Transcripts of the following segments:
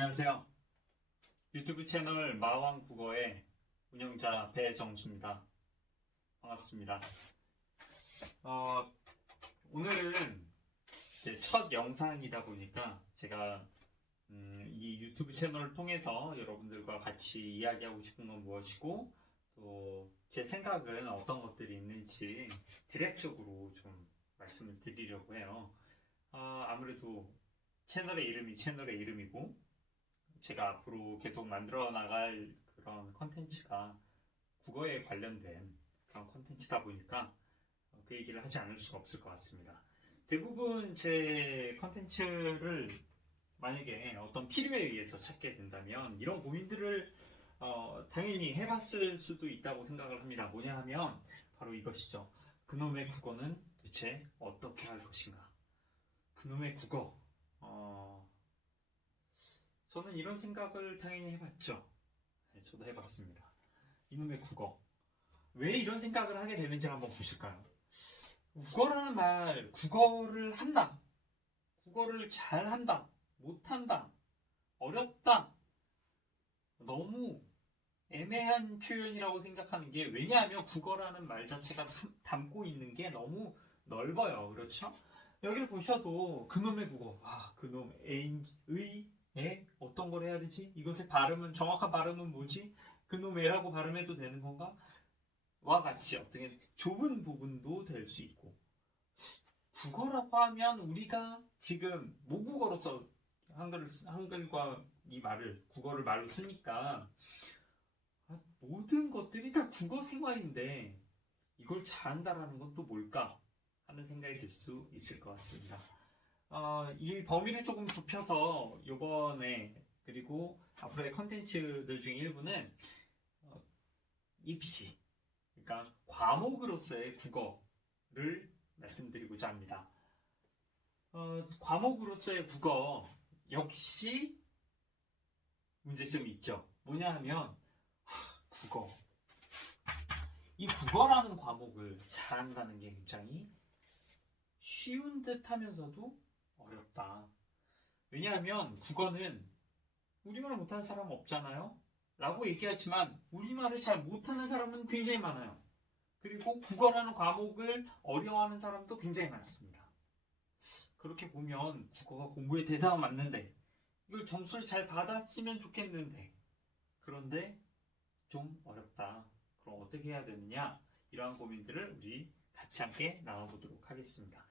안녕하세요. 유튜브 채널 마왕 국어의 운영자 배정수입니다. 반갑습니다. 오늘은 제 첫 영상이다 보니까 제가 이 유튜브 채널을 통해서 여러분들과 같이 이야기하고 싶은 건 무엇이고 또 제 생각은 어떤 것들이 있는지 대략적으로 좀 말씀을 드리려고 해요. 아무래도 채널의 이름이 채널의 이름이고 제가 앞으로 계속 만들어 나갈 그런 컨텐츠가 국어에 관련된 그런 컨텐츠다 보니까 그 얘기를 하지 않을 수가 없을 것 같습니다. 대부분 제 컨텐츠를 만약에 어떤 필요에 의해서 찾게 된다면 이런 고민들을 당연히 해봤을 수도 있다고 생각을 합니다. 뭐냐 하면 바로 이것이죠. 그놈의 국어는 대체 어떻게 할 것인가? 그놈의 국어. 저는 이런 생각을 당연히 해봤죠. 네, 저도 해봤습니다. 이놈의 국어. 왜 이런 생각을 하게 되는지 한번 보실까요? 국어라는 말, 국어를 한다. 국어를 잘한다. 못한다. 어렵다. 너무 애매한 표현이라고 생각하는 게 왜냐하면 국어라는 말 자체가 담고 있는 게 너무 넓어요. 그렇죠? 여기를 보셔도 그놈의 국어. 그놈, 어떤 걸 해야 되지? 이것의 발음은, 정확한 발음은 뭐지? 그놈애라고 발음해도 되는 건가? 와 같이 어떻게 좁은 부분도 될 수 있고. 국어라고 하면 우리가 지금 모국어로서 한글과 이 말을, 국어를 말로 쓰니까 모든 것들이 다 국어 생활인데 이걸 잘한다라는 건 또 뭘까? 하는 생각이 들 수 있을 것 같습니다. 이 범위를 조금 좁혀서 요번에 그리고 앞으로의 컨텐츠들 중에 일부는 입시, 그러니까 과목으로서의 국어를 말씀드리고자 합니다. 과목으로서의 국어 역시 문제점이 있죠. 뭐냐 하면 국어. 이 국어라는 과목을 잘한다는 게 굉장히 쉬운 듯 하면서도 어렵다. 왜냐하면 국어는 우리말 못하는 사람 없잖아요? 라고 얘기하지만 우리말을 잘 못하는 사람은 굉장히 많아요. 그리고 국어라는 과목을 어려워하는 사람도 굉장히 많습니다. 그렇게 보면 국어가 공부의 대상은 맞는데 이걸 점수를 잘 받았으면 좋겠는데 그런데 좀 어렵다. 그럼 어떻게 해야 되느냐? 이러한 고민들을 우리 같이 함께 나눠보도록 하겠습니다.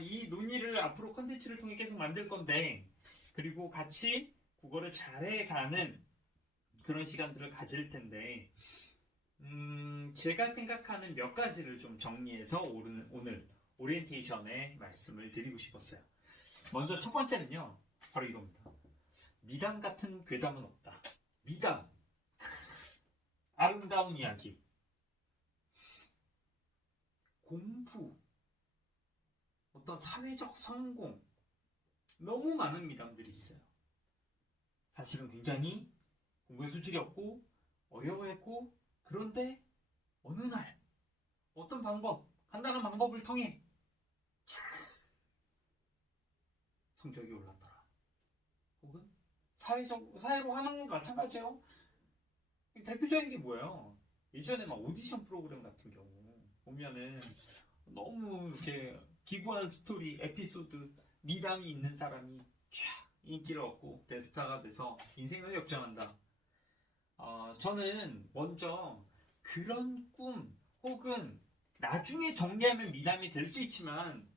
이 논의를 앞으로 컨텐츠를 통해 계속 만들 건데 그리고 같이 국어를 잘해가는 그런 시간들을 가질 텐데 제가 생각하는 몇 가지를 좀 정리해서 오늘 오리엔테이션에 말씀을 드리고 싶었어요. 먼저 첫 번째는요. 바로 이겁니다. 미담 같은 괴담은 없다. 미담. 아름다운 이야기. 공부. 어떤 사회적 성공. 너무 많은 미담들이 있어요. 사실은 굉장히 공부에 소질이 없고 어려워했고 그런데 어느 날 어떤 방법, 간단한 방법을 통해 성적이 올랐더라. 혹은 사회로 하는 것도 마찬가지예요. 대표적인 게 뭐예요? 예전에 막 오디션 프로그램 같은 경우 보면은 너무 이렇게 기구한 스토리, 에피소드, 미담이 있는 사람이 쫙 인기를 얻고 대스타가 돼서 인생을 역전한다. 저는 먼저 그런 꿈 혹은 나중에 정리하면 미담이 될 수 있지만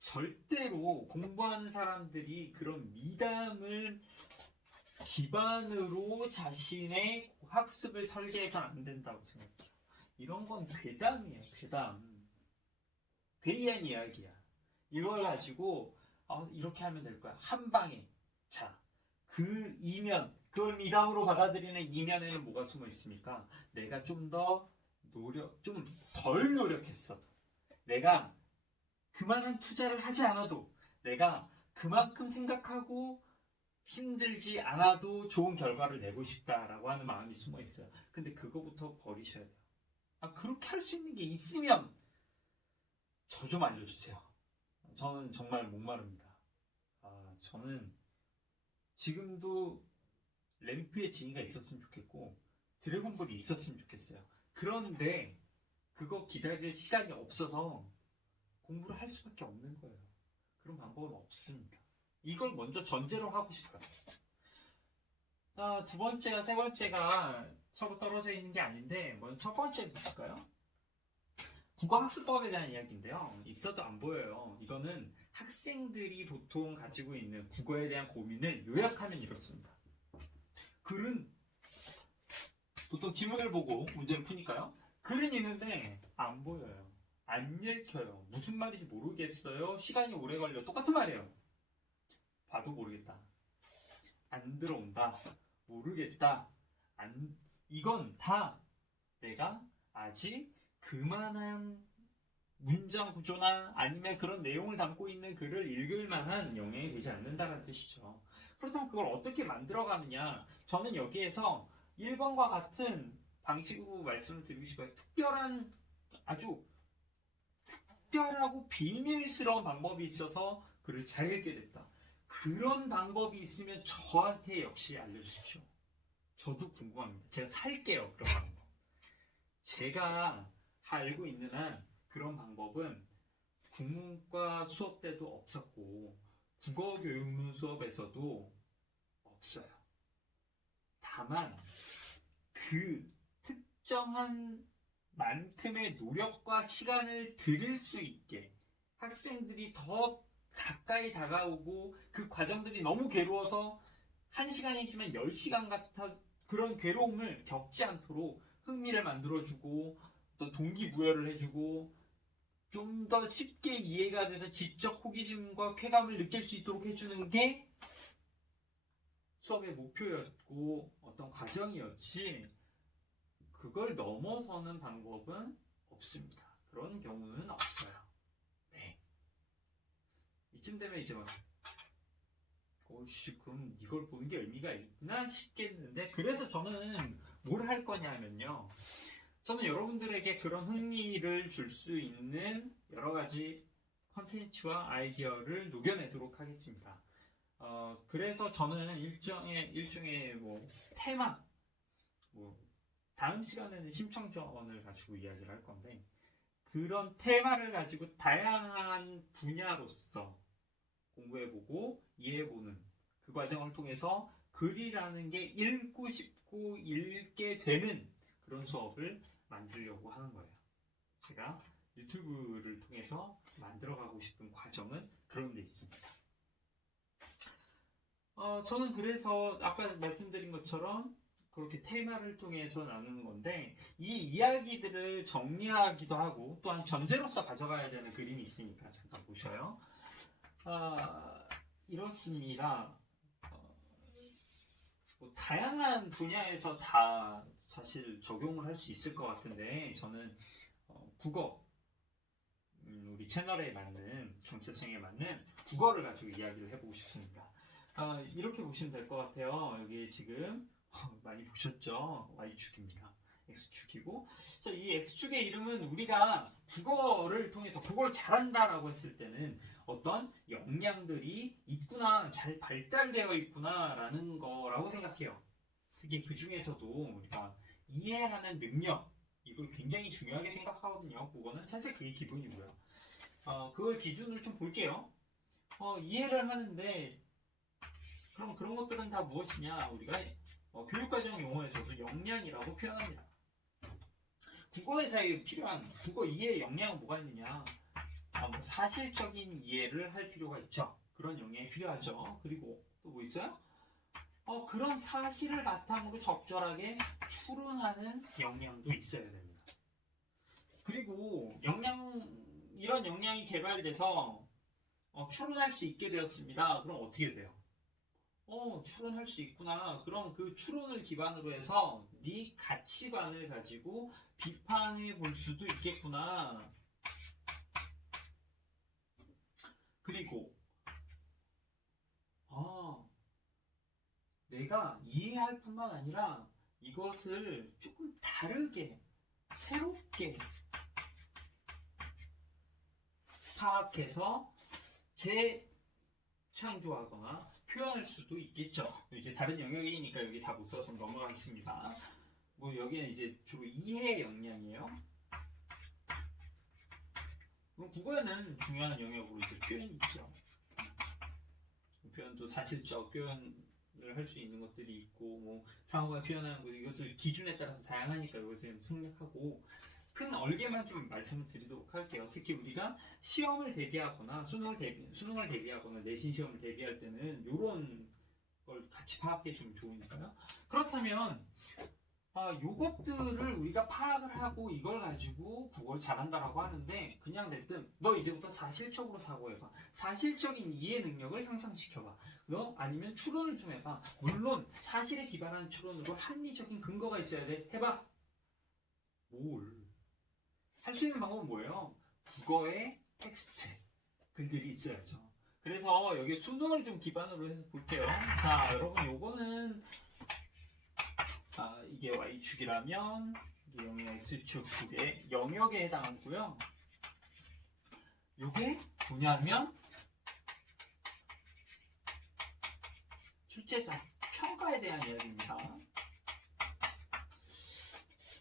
절대로 공부하는 사람들이 그런 미담을 기반으로 자신의 학습을 설계해서는 안 된다고 생각해요. 이런 건 괴담이에요. 괴담. 괴이한 이야기야. 이걸 가지고 이렇게 하면 될 거야. 한 방에. 자, 그 이면, 그걸 미담으로 받아들이는 이면에는 뭐가 숨어 있습니까? 내가 좀 덜 노력했어도, 내가 그만한 투자를 하지 않아도, 내가 그만큼 생각하고 힘들지 않아도 좋은 결과를 내고 싶다라고 하는 마음이 숨어 있어요. 근데 그거부터 버리셔야 돼요. 그렇게 할 수 있는 게 있으면 저 좀 알려주세요. 저는 정말 목마릅니다. 저는 지금도 램프의 지니가 있었으면 좋겠고 드래곤볼이 있었으면 좋겠어요. 그런데 그거 기다릴 시간이 없어서 공부를 할 수밖에 없는 거예요. 그런 방법은 없습니다. 이걸 먼저 전제로 하고 싶어요. 두 번째와 세 번째가 서로 떨어져 있는 게 아닌데 먼저 첫 번째 볼까요? 국어학습법에 대한 이야기인데요. 있어도 안 보여요. 이거는 학생들이 보통 가지고 있는 국어에 대한 고민을 요약하면 이렇습니다. 글은 보통 지문을 보고 문제를 푸니까요. 글은 있는데 안 보여요. 안 읽혀요. 무슨 말인지 모르겠어요. 시간이 오래 걸려. 똑같은 말이에요. 봐도 모르겠다. 안 들어온다. 모르겠다. 이건 다 내가 아직 그만한 문장 구조나 아니면 그런 내용을 담고 있는 글을 읽을 만한 영역이 되지 않는다는 뜻이죠. 그렇다면 그걸 어떻게 만들어가느냐? 저는 여기에서 1번과 같은 방식으로 말씀을 드리고 싶어요. 아주 특별하고 비밀스러운 방법이 있어서 글을 잘 읽게 됐다. 그런 방법이 있으면 저한테 역시 알려주십시오. 저도 궁금합니다. 제가 살게요. 그런 방법. 제가 알고 있는 한 그런 방법은 국문과 수업 때도 없었고 국어교육론 수업에서도 없어요. 다만 그 특정한 만큼의 노력과 시간을 들일 수 있게 학생들이 더 가까이 다가오고 그 과정들이 너무 괴로워서 1시간이지만 10시간 같은 그런 괴로움을 겪지 않도록 흥미를 만들어주고 또 동기부여를 해주고 좀 더 쉽게 이해가 돼서 지적 호기심과 쾌감을 느낄 수 있도록 해주는 게 수업의 목표였고 어떤 과정이었지 그걸 넘어서는 방법은 없습니다. 그런 경우는 없어요. 네. 이쯤 되면 이제 막 그럼 이걸 보는 게 의미가 있나 싶겠는데 그래서 저는 뭘 할 거냐면요. 저는 여러분들에게 그런 흥미를 줄 수 있는 여러 가지 컨텐츠와 아이디어를 녹여내도록 하겠습니다. 그래서 저는 일종의 테마, 다음 시간에는 심청전을 가지고 이야기를 할 건데, 그런 테마를 가지고 다양한 분야로서 공부해보고 이해해보는 그 과정을 통해서 글이라는 게 읽고 싶고 읽게 되는 그런 수업을 만들려고 하는 거예요. 제가 유튜브를 통해서 만들어가고 싶은 과정은 그런 데 있습니다. 저는 그래서 아까 말씀드린 것처럼 그렇게 테마를 통해서 나누는 건데 이 이야기들을 정리하기도 하고 또한 전제로서 가져가야 되는 그림이 있으니까 잠깐 보셔요. 이렇습니다. 다양한 분야에서 다 사실 적용을 할 수 있을 것 같은데 저는 국어 우리 채널에 맞는 정체성에 맞는 국어를 가지고 이야기를 해보고 싶습니다. 이렇게 보시면 될 것 같아요. 여기 지금 많이 보셨죠? Y축입니다. X축이고 이 X축의 이름은 우리가 국어를 통해서 국어를 잘한다라고 했을 때는 어떤 역량들이 있구나, 잘 발달되어 있구나 라는 거라고 생각해요. 특히 그 중에서도 우리가 이해하는 능력 이걸 굉장히 중요하게 생각하거든요. 국어는 사실 그게 기본이고요. 그걸 기준으로 좀 볼게요. 이해를 하는데 그럼 그런 것들은 다 무엇이냐? 우리가 교육과정 용어에서도 역량이라고 표현합니다. 국어에서 필요한 국어 이해 역량은 뭐가 있느냐? 사실적인 이해를 할 필요가 있죠. 그런 역량이 필요하죠. 그리고 또 뭐 있어요? 그런 사실을 바탕으로 적절하게 추론하는 역량도 있어야 됩니다. 그리고 이런 역량이 개발돼서 추론할 수 있게 되었습니다. 그럼 어떻게 돼요? 추론할 수 있구나. 그럼 그 추론을 기반으로 해서 네 가치관을 가지고 비판해 볼 수도 있겠구나. 그리고 내가 이해할 뿐만 아니라 이것을 조금 다르게 새롭게 파악해서 재창조하거나 표현할 수도 있겠죠. 이제 다른 영역이니까 여기 다 못 써서 넘어가겠습니다. 뭐 여기는 이제 주로 이해 역량이에요. 그럼 국어에는 중요한 영역으로 이제 표현이 있죠. 표현도 사실적 표현을 할 수 있는 것들이 있고, 뭐 상호가 표현하는 것 이것도 기준에 따라서 다양하니까 이것을 생각하고 큰 얼개만 좀 말씀을 드리도록 할게요. 특히 우리가 시험을 대비하거나 수능을 대비하거나 내신 시험을 대비할 때는 이런 걸 같이 파악해 주면 좋으니까요. 그렇다면 요것들을 우리가 파악을 하고 이걸 가지고 국어를 잘한다라고 하는데 그냥 냈든 너 이제부터 사실적으로 사고해봐. 사실적인 이해 능력을 향상시켜봐. 너 아니면 추론을 좀 해봐. 물론 사실에 기반한 추론으로 합리적인 근거가 있어야 돼. 해봐. 뭘? 할 수 있는 방법은 뭐예요? 국어의 텍스트 글들이 있어야죠. 그래서 여기 수능을 좀 기반으로 해서 볼게요. 자, 여러분 요거는 이게 Y축이라면 이게 영역 X축 두 개 영역에 해당하고요. 요게 뭐냐면 출제자 평가에 대한 이야기입니다.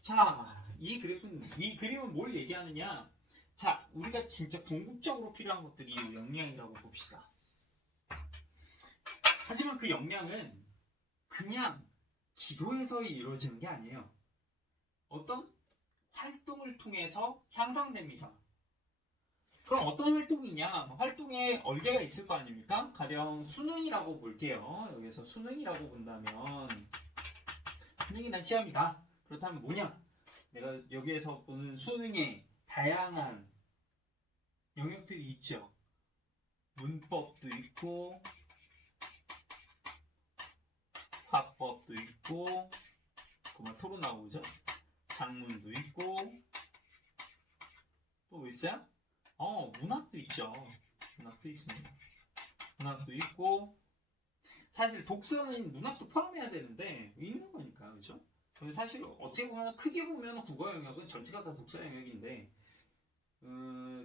자, 이 그림은 뭘 얘기하느냐? 자, 우리가 진짜 궁극적으로 필요한 것들이 이 역량이라고 봅시다. 하지만 그 역량은 그냥 기도에서 이루어지는 게 아니에요. 어떤 활동을 통해서 향상됩니다. 그럼 어떤 활동이냐? 활동에 얼개가 있을 거 아닙니까? 가령 수능이라고 볼게요. 여기서 수능이라고 본다면 수능이란 시험이다. 그렇다면 뭐냐? 내가 여기에서 보는 수능의 다양한 영역들이 있죠. 문법도 있고 화법도 있고 그만 토론 나오죠. 작문도 있고 또 뭐 있어요? 문학도 있죠. 문학도 있습니다. 문학도 있고 사실 독서는 문학도 포함해야 되는데 있는 거니까 그렇죠? 사실 어떻게 보면 크게 보면 국어 영역은 전체가 다 독서 영역인데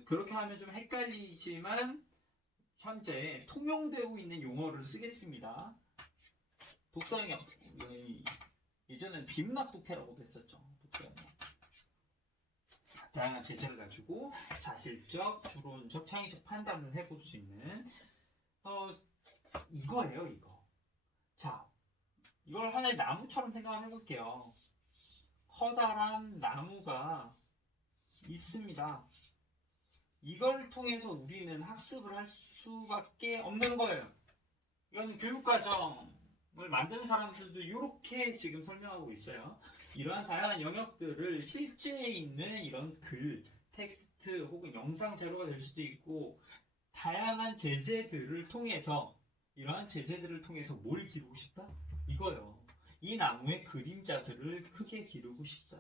그렇게 하면 좀 헷갈리지만 현재 통용되고 있는 용어를 쓰겠습니다. 독서 영역 예전에는 비문학 독해라고도 했었죠. 독서 영역. 다양한 제재를 가지고 사실적, 추론적, 창의적 판단을 해볼 수 있는 이거예요, 이거. 자, 이걸 하나의 나무처럼 생각을 해볼게요. 커다란 나무가 있습니다. 이걸 통해서 우리는 학습을 할 수밖에 없는 거예요. 이건 교육과정을 만드는 사람들도 이렇게 지금 설명하고 있어요. 이러한 다양한 영역들을 실제에 있는 이런 글, 텍스트 혹은 영상 자료가 될 수도 있고 다양한 제재들을 통해서 이러한 제재들을 통해서 뭘 기르고 싶다? 이거요. 이 나무의 그림자들을 크게 기르고 싶다.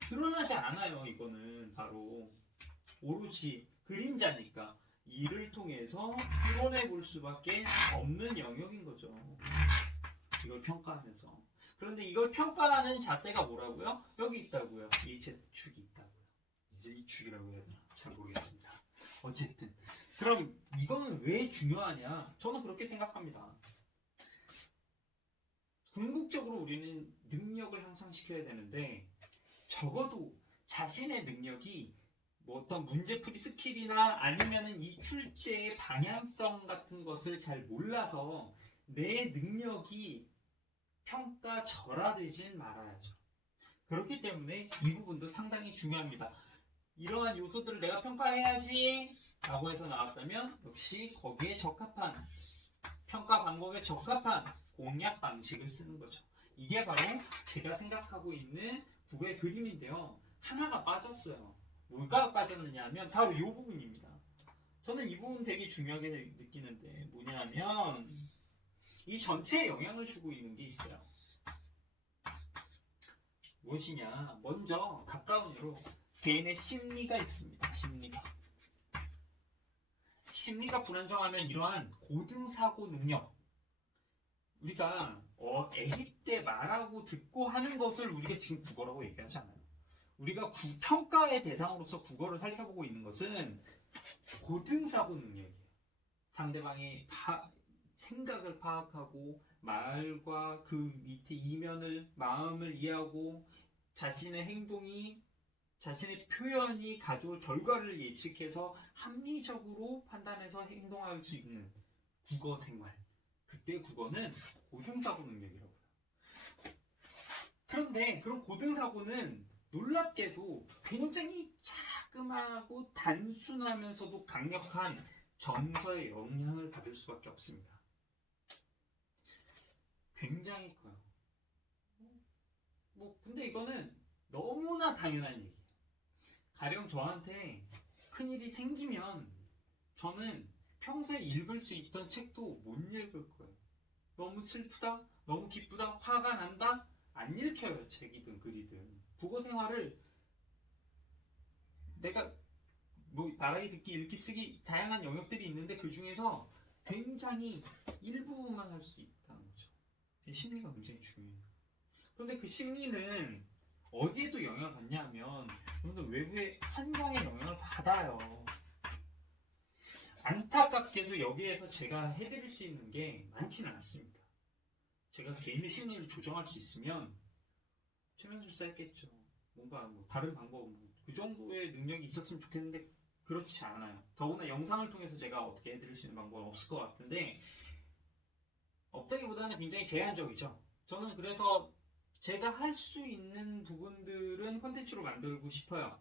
드러나지 않아요. 이거는 바로 오로지 그림자니까 이를 통해서 풀어내 볼 수밖에 없는 영역인 거죠. 이걸 평가하면서. 그런데 이걸 평가하는 잣대가 뭐라고요? 여기 있다고요. H축이 있다고요. Z축이라고 해야 되나? 잘 모르겠습니다. 어쨌든 그럼 이거는 왜 중요하냐? 저는 그렇게 생각합니다. 궁극적으로 우리는 능력을 향상시켜야 되는데 적어도 자신의 능력이 뭐 어떤 문제풀이 스킬이나 아니면은 이 출제의 방향성 같은 것을 잘 몰라서 내 능력이 평가절하되진 말아야죠. 그렇기 때문에 이 부분도 상당히 중요합니다. 이러한 요소들을 내가 평가해야지 라고 해서 나왔다면 역시 거기에 적합한 평가 방법에 적합한 공략 방식을 쓰는 거죠. 이게 바로 제가 생각하고 있는 국어의 그림인데요. 하나가 빠졌어요. 뭐가 빠졌느냐 하면 바로 이 부분입니다. 저는 이 부분 되게 중요하게 느끼는데 뭐냐면 이 전체에 영향을 주고 있는 게 있어요. 무엇이냐? 먼저 가까운 예로 개인의 심리가 있습니다. 심리가 불안정하면 이러한 고등사고 능력 우리가 애기 때 말하고 듣고 하는 것을 우리가 지금 국어라고 얘기하지 않아요. 우리가 평가의 대상으로서 국어를 살펴보고 있는 것은 고등사고 능력이에요. 상대방이 생각을 파악하고 말과 그 밑에 이면을 마음을 이해하고 자신의 행동이 자신의 표현이 가져올 결과를 예측해서 합리적으로 판단해서 행동할 수 있는 국어 생활. 그때 국어는 고등사고 능력이라고요. 그런데 그런 고등사고는 놀랍게도 굉장히 자그마하고 단순하면서도 강력한 정서의 영향을 받을 수밖에 없습니다. 굉장히 커요. 근데 이거는 너무나 당연한 얘기예요. 가령 저한테 큰일이 생기면 저는 평소에 읽을 수 있던 책도 못 읽을 거예요. 너무 슬프다, 너무 기쁘다, 화가 난다, 안 읽혀요. 책이든 글이든. 국어 생활을 내가 말하기, 듣기, 읽기, 쓰기 다양한 영역들이 있는데 그 중에서 굉장히 일부분만 할 수 있다는 거죠. 이 심리가 굉장히 중요해요. 그런데 그 심리는 어디에도 영향을 받냐 하면 외부의 환경에 영향을 받아요. 안타깝게도 여기에서 제가 해드릴 수 있는 게 많지는 않습니다. 제가 개인의 심리를 조정할 수 있으면 최면술사 했겠죠. 뭔가 다른 방법, 그 정도의 능력이 있었으면 좋겠는데 그렇지 않아요. 더구나 영상을 통해서 제가 어떻게 해드릴 수 있는 방법은 없을 것 같은데, 없다기보다는 굉장히 제한적이죠. 저는 그래서 제가 할 수 있는 부분들은 콘텐츠로 만들고 싶어요.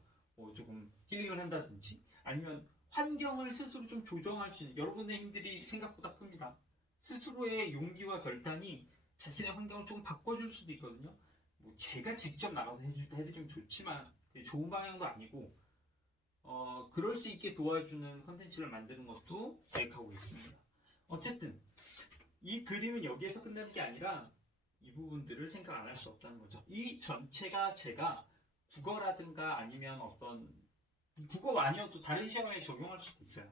조금 힐링을 한다든지 아니면 환경을 스스로 좀 조정할 수 있는, 여러분의 힘들이 생각보다 큽니다. 스스로의 용기와 결단이 자신의 환경을 좀 바꿔줄 수도 있거든요. 제가 직접 나가서 해드리면 좋지만 좋은 방향도 아니고 그럴 수 있게 도와주는 콘텐츠를 만드는 것도 계획하고 있습니다. 어쨌든 이 그림은 여기에서 끝나는 게 아니라 이 부분들을 생각 안 할 수 없다는 거죠. 이 전체가 제가 국어라든가 아니면 어떤 국어 아니어도 다른 시험에 적용할 수도 있어요.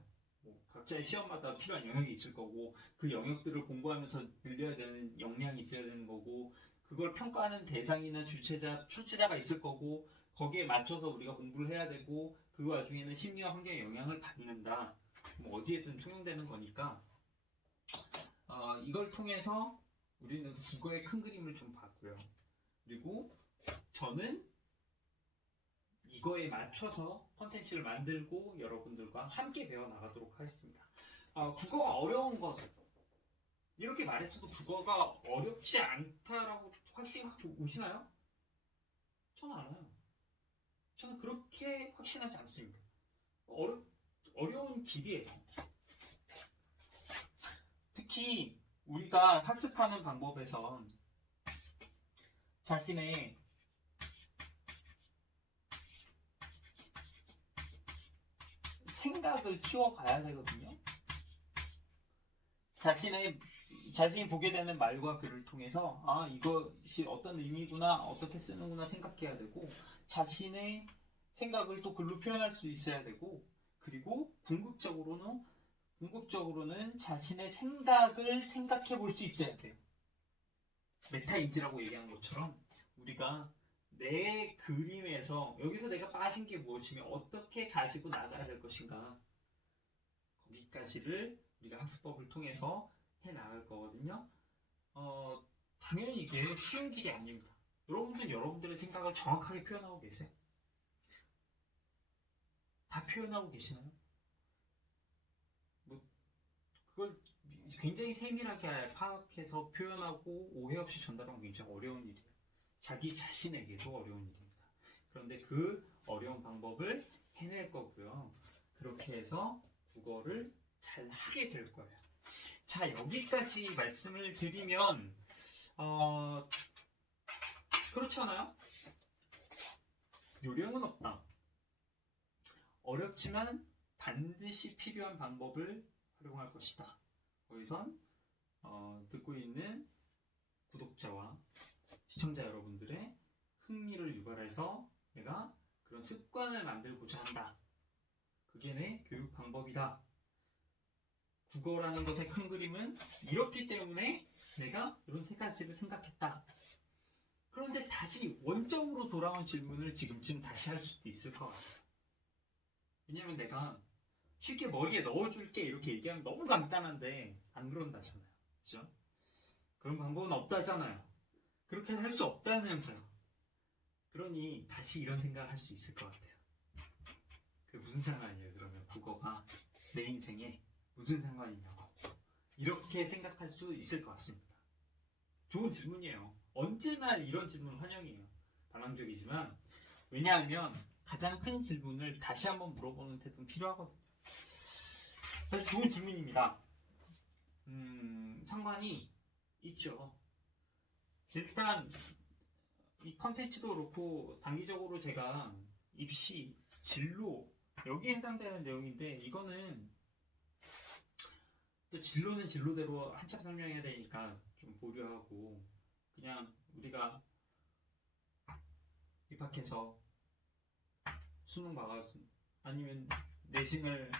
각자의 시험마다 필요한 영역이 있을 거고 그 영역들을 공부하면서 늘려야 되는 역량이 있어야 되는 거고 그걸 평가하는 대상이나 주체자, 출제자가 있을 거고 거기에 맞춰서 우리가 공부를 해야 되고 그 와중에는 심리와 환경의 영향을 받는다. 어디에든 통용되는 거니까 이걸 통해서 우리는 국어의 큰 그림을 좀 봤고요. 그리고 저는 이거에 맞춰서 콘텐츠를 만들고 여러분들과 함께 배워나가도록 하겠습니다. 국어가 어려운 것 이렇게 말했어도 국어가 어렵지 않다라고 확신이 오시나요? 저는 알아요. 저는 그렇게 확신하지 않습니다. 어려운 길이에요. 특히 우리가 학습하는 방법에선 자신의 생각을 키워가야 되거든요. 자신이 보게 되는 말과 글을 통해서 이것이 어떤 의미구나, 어떻게 쓰는구나 생각해야 되고 자신의 생각을 또 글로 표현할 수 있어야 되고 그리고 궁극적으로는 자신의 생각을 생각해 볼 수 있어야 돼요. 메타인지라고 얘기하는 것처럼 우리가 내 그림에서 여기서 내가 빠진 게 무엇이며 어떻게 가지고 나가야 될 것인가 거기까지를 우리가 학습법을 통해서 해나갈 거거든요. 당연히 이게 쉬운 길이 아닙니다. 여러분들은 여러분들의 생각을 정확하게 표현하고 계세요? 다 표현하고 계시나요? 그걸 굉장히 세밀하게 파악해서 표현하고 오해 없이 전달하는 게 굉장히 어려운 일이에요. 자기 자신에게도 어려운 일입니다. 그런데 그 어려운 방법을 해낼 거고요. 그렇게 해서 국어를 잘 하게 될 거예요. 자, 여기까지 말씀을 드리면 그렇지 않아요? 요령은 없다. 어렵지만 반드시 필요한 방법을 활용할 것이다. 거기선 듣고 있는 구독자와 시청자 여러분들의 흥미를 유발해서 내가 그런 습관을 만들고자 한다. 그게 내 교육 방법이다. 국어라는 것의 큰 그림은 이렇기 때문에 내가 이런 세 가지를 생각했다. 그런데 다시 원점으로 돌아온 질문을 지금쯤 다시 할 수도 있을 것 같아요. 왜냐면 내가 쉽게 머리에 넣어줄게 이렇게 얘기하면 너무 간단한데 안 그런다잖아요. 그죠? 그런 방법은 없다잖아요. 그렇게 살 수 없다면서요. 그러니 다시 이런 생각을 할 수 있을 것 같아요. 그 무슨 상관이에요? 그러면 국어가 내 인생에 무슨 상관이냐고. 이렇게 생각할 수 있을 것 같습니다. 좋은 질문이에요. 언제나 이런 질문 환영이에요. 반항적이지만 왜냐하면 가장 큰 질문을 다시 한번 물어보는 태도는 필요하거든요. 아주 좋은 질문입니다. 상관이 있죠. 일단 이 컨텐츠도 그렇고 단기적으로 제가 입시, 진로 여기에 해당되는 내용인데 이거는 또 진로는 진로대로 한참 설명해야 되니까 좀 보류하고 그냥 우리가 입학해서 수능 봐가지고 아니면 내신을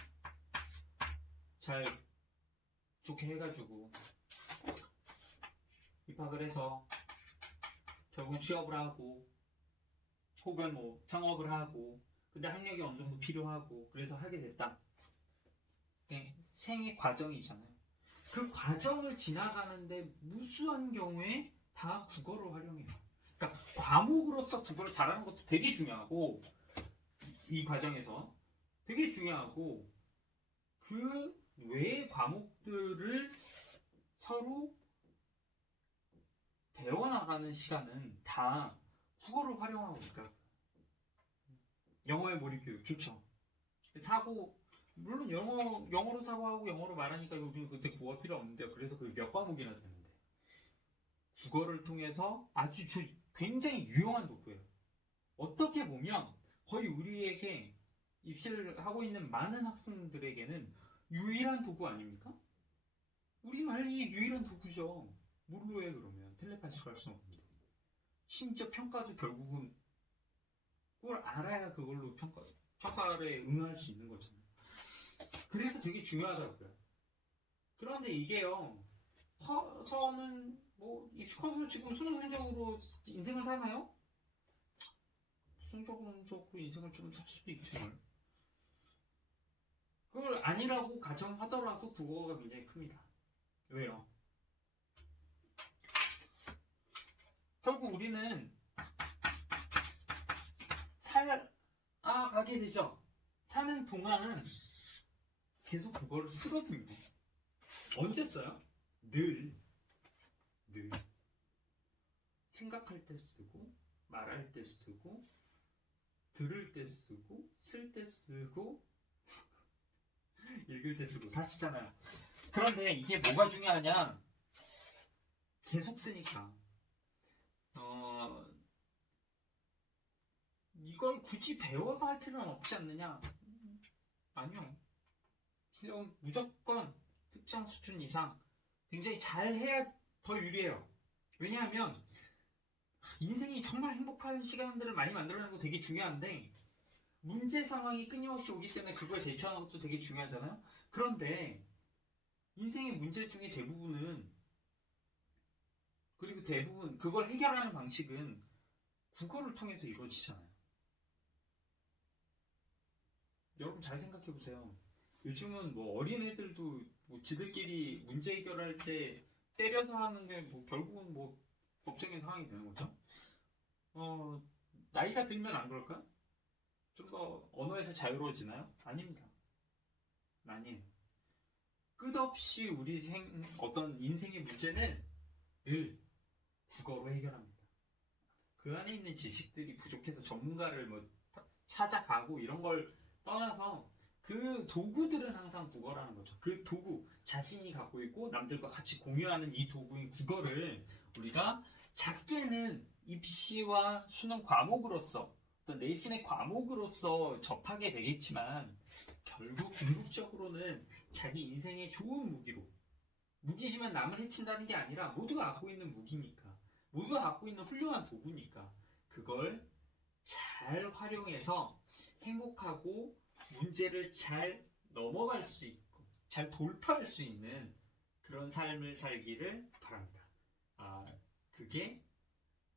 잘 좋게 해가지고 입학을 해서 결국은 취업을 하고 혹은 뭐 창업을 하고 근데 학력이 어느 정도 필요하고 그래서 하게 됐다. 생의 과정이잖아요. 그 과정을 지나가는데 무수한 경우에 다 국어를 활용해요. 그러니까 과목으로서 국어를 잘하는 것도 되게 중요하고 이 과정에서 되게 중요하고 그 외의 과목들을 서로 배워나가는 시간은 다 국어를 활용하고 있다. 영어의 몰입교육 좋죠. 사고 물론 영어로 사고하고 영어로 말하니까 우리는 그때 국어가 필요 없는데요. 그래서 그 몇 과목이나 되는데 국어를 통해서 아주 굉장히 유용한 도구예요. 어떻게 보면 거의 우리에게 입시를 하고 있는 많은 학생들에게는 유일한 도구 아닙니까? 우리말이 유일한 도구죠. 뭘로 해 그러면 텔레파시로 할 수 없는데 심지어 평가도 결국은 그걸 알아야 그걸로 평가에 응할 수 있는 거잖아요. 그래서 되게 중요하더라고요. 그런데 이게요, 커서는 뭐 입시 커서 지금 수능 성적으로 인생을 사나요? 성적은 좋고 인생을 좀 살 수도 있지만 그걸 아니라고 가정하더라도 국어가 굉장히 큽니다. 왜요? 결국 우리는 살아가게 되죠. 사는 동안은 계속 국어를 쓰거든요. 언제 써요? 늘 생각할 때 쓰고 말할 때 쓰고 들을 때 쓰고 쓸 때 쓰고 읽을 때 쓰고 다 쓰잖아요. 그런데 이게 뭐가 중요하냐? 계속 쓰니까 이걸 굳이 배워서 할 필요는 없지 않느냐? 아니요. 실력은 무조건 특정 수준 이상 굉장히 잘해야 더 유리해요. 왜냐하면 인생이 정말 행복한 시간들을 많이 만들어내는 거 되게 중요한데 문제 상황이 끊임없이 오기 때문에 그거에 대처하는 것도 되게 중요하잖아요. 그런데 인생의 문제 중에 대부분은 그리고 대부분 그걸 해결하는 방식은 국어를 통해서 이루어지잖아요. 여러분 잘 생각해 보세요. 요즘은 뭐 어린애들도 뭐 지들끼리 문제 해결할 때 때려서 하는 게 뭐 결국은 뭐 법적인 상황이 되는 거죠. 나이가 들면 안 그럴까? 좀 더 언어에서 자유로워지나요? 아닙니다. 아니에요. 끝없이 우리 어떤 인생의 문제는 늘 국어로 해결합니다. 그 안에 있는 지식들이 부족해서 전문가를 뭐 찾아가고 이런 걸 떠나서 그 도구들은 항상 국어라는 거죠. 그 도구, 자신이 갖고 있고 남들과 같이 공유하는 이 도구인 국어를 우리가 작게는 입시와 수능 과목으로서 어떤 내신의 과목으로서 접하게 되겠지만 결국 궁극적으로는 자기 인생의 좋은 무기로 무기지만 남을 해친다는 게 아니라 모두가 갖고 있는 무기니까 모두가 갖고 있는 훌륭한 도구니까 그걸 잘 활용해서 행복하고 문제를 잘 넘어갈 수 있고 잘 돌파할 수 있는 그런 삶을 살기를 바랍니다. 그게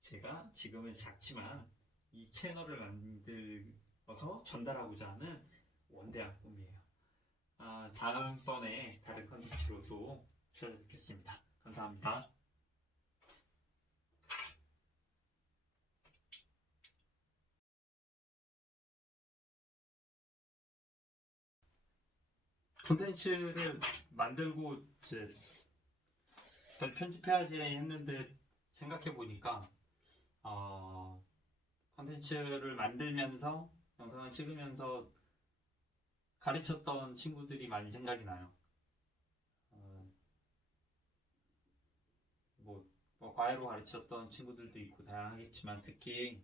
제가 지금은 작지만 이 채널을 만들어서 전달하고자 하는 원대한 꿈이에요. 다음번에 다른 컨텐츠로 또 찾아뵙겠습니다. 감사합니다. 콘텐츠를 만들고 이제 잘 편집해야지 했는데 생각해 보니까 콘텐츠를 만들면서 영상을 찍으면서 가르쳤던 친구들이 많이 생각이 나요. 뭐, 과외로 가르쳤던 친구들도 있고 다양하겠지만 특히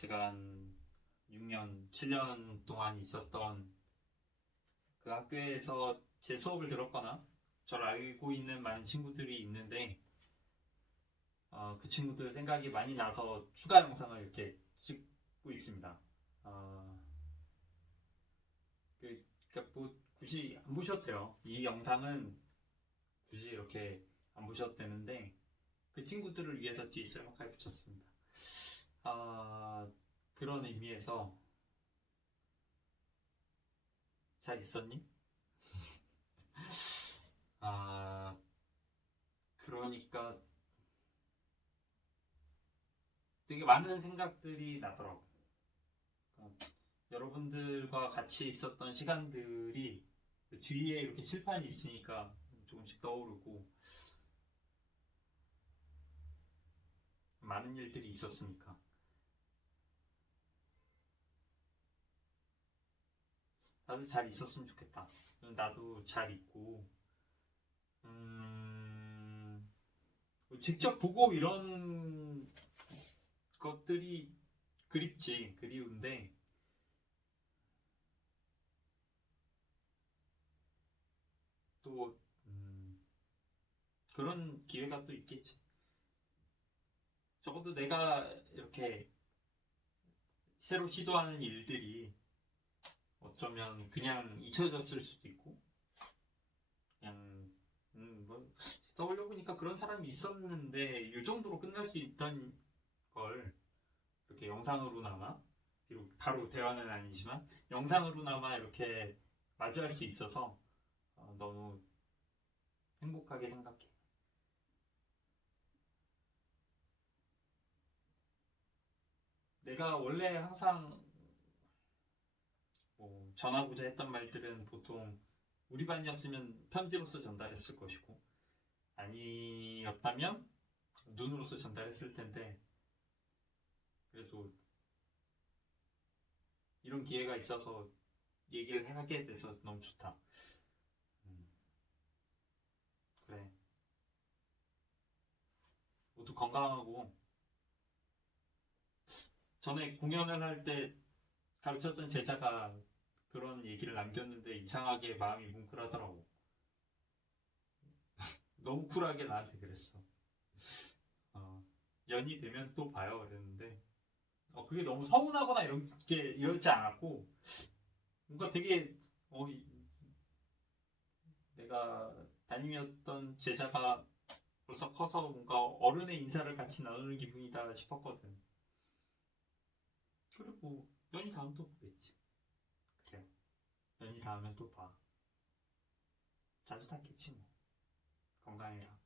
제가 한 6년, 7년 동안 있었던 그 학교에서 제 수업을 들었거나 저를 알고 있는 많은 친구들이 있는데 그 친구들 생각이 많이 나서 추가 영상을 이렇게 찍고 있습니다. 그러니까 뭐 굳이 안 보셔도 돼요. 이 영상은 굳이 이렇게 안 보셔도 되는데 그 친구들을 위해서 뒤에 짤막하게 붙였습니다. 그런 의미에서 잘 있었니? 그러니까 되게 많은 생각들이 나더라고요. 여러분들과 같이 있었던 시간들이 그 뒤에 이렇게 칠판이 있으니까 조금씩 떠오르고 많은 일들이 있었으니까 다들 잘 있었으면 좋겠다. 나도 잘 있고 직접 보고 이런 것들이 그리운데 또 그런 기회가 또 있겠지. 적어도 내가 이렇게 새로 시도하는 일들이 어쩌면 그냥 잊혀졌을 수도 있고 그냥 뭐 떠올려보니까 그런 사람이 있었는데 이 정도로 끝날 수 있던 걸 이렇게 영상으로나마 비록 바로 대화는 아니지만 영상으로나마 이렇게 마주할 수 있어서 너무 행복하게 생각해. 내가 원래 항상 뭐 전하고자 했던 말들은 보통 우리 반이었으면 편지로서 전달했을 것이고 아니었다면 눈으로서 전달했을 텐데 그래도 이런 기회가 있어서 얘기를 하게 돼서 너무 좋다. 그래. 모두 건강하고 전에 공연을 할 때 가르쳤던 제자가 그런 얘기를 남겼는데 이상하게 마음이 뭉클하더라고. 너무 쿨하게 나한테 그랬어. 연이 되면 또 봐요 그랬는데 그게 너무 서운하거나 이러지 않았고 뭔가 되게 내가 담임이었던 제자가 벌써 커서 뭔가 어른의 인사를 같이 나누는 기분이다 싶었거든. 그리고 연이 다음 또 보겠지. 그래요. 연이 다음엔 또 봐. 자주 닦겠지 뭐. 건강해라.